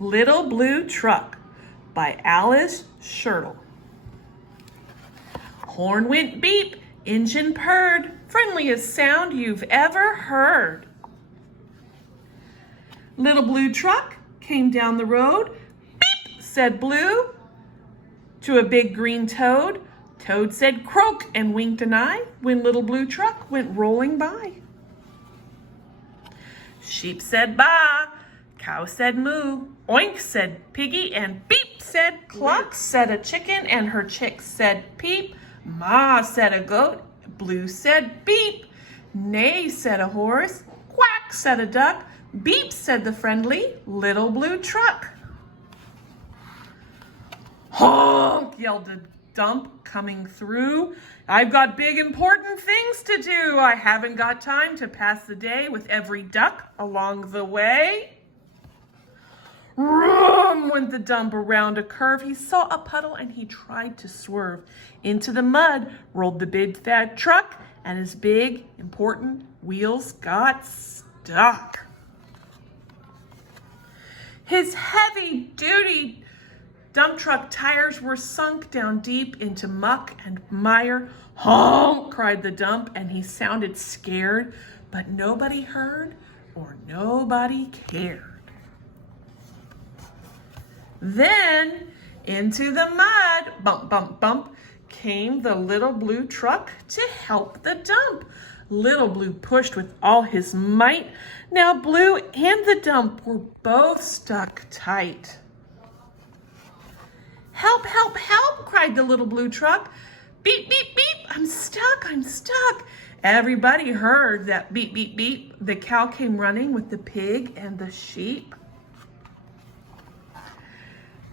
Little Blue Truck by Alice Schertle. Horn went beep, engine purred, friendliest sound you've ever heard. Little Blue Truck came down the road. Beep, said Blue to a big green toad. Toad said croak and winked an eye when Little Blue Truck went rolling by. Sheep said baa, cow said moo, oink said piggy, and beep said cluck, said a chicken, and her chick said peep. Ma said a goat, Blue said beep, neigh said a horse, quack said a duck, beep said the friendly Little Blue Truck. Honk, yelled a dump coming through. I've got big important things to do. I haven't got time to pass the day with every duck along the way. Vroom went the dump around a curve. He saw a puddle and he tried to swerve. Into the mud rolled the big fat truck and his big important wheels got stuck. His heavy-duty dump truck tires were sunk down deep into muck and mire. Honk, cried the dump, and he sounded scared, but nobody heard or nobody cared. Then into the mud, bump, bump, bump, came the Little Blue Truck to help the dump. Little Blue pushed with all his might. Now Blue and the dump were both stuck tight. Help, help, help, cried the Little Blue Truck. Beep, beep, beep, I'm stuck, I'm stuck. Everybody heard that beep, beep, beep. The cow came running with the pig and the sheep.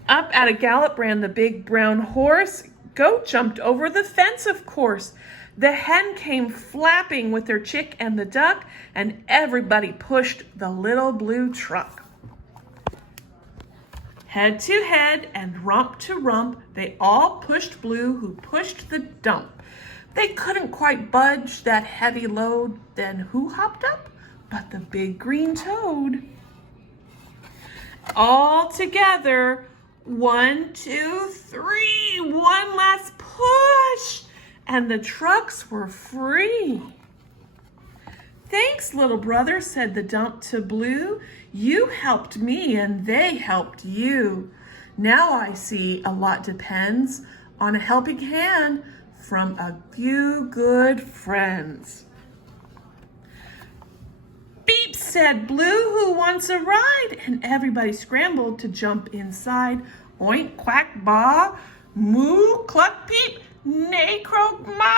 Up at a gallop ran the big brown horse. Goat jumped over the fence, of course. The hen came flapping with her chick and the duck, and everybody pushed the Little Blue Truck. Head to head and rump to rump, they all pushed Blue, who pushed the dump. They couldn't quite budge that heavy load. Then who hopped up but the big green toad? All together, 1, 2, 3, one last push, and the trucks were free. Thanks, little brother, said the dump to Blue. You helped me and they helped you. Now I see a lot depends on a helping hand from a few good friends. Beep, said Blue, who wants a ride? And everybody scrambled to jump inside. Oink, quack, baa, moo, cluck, peep, neigh, croak, ma.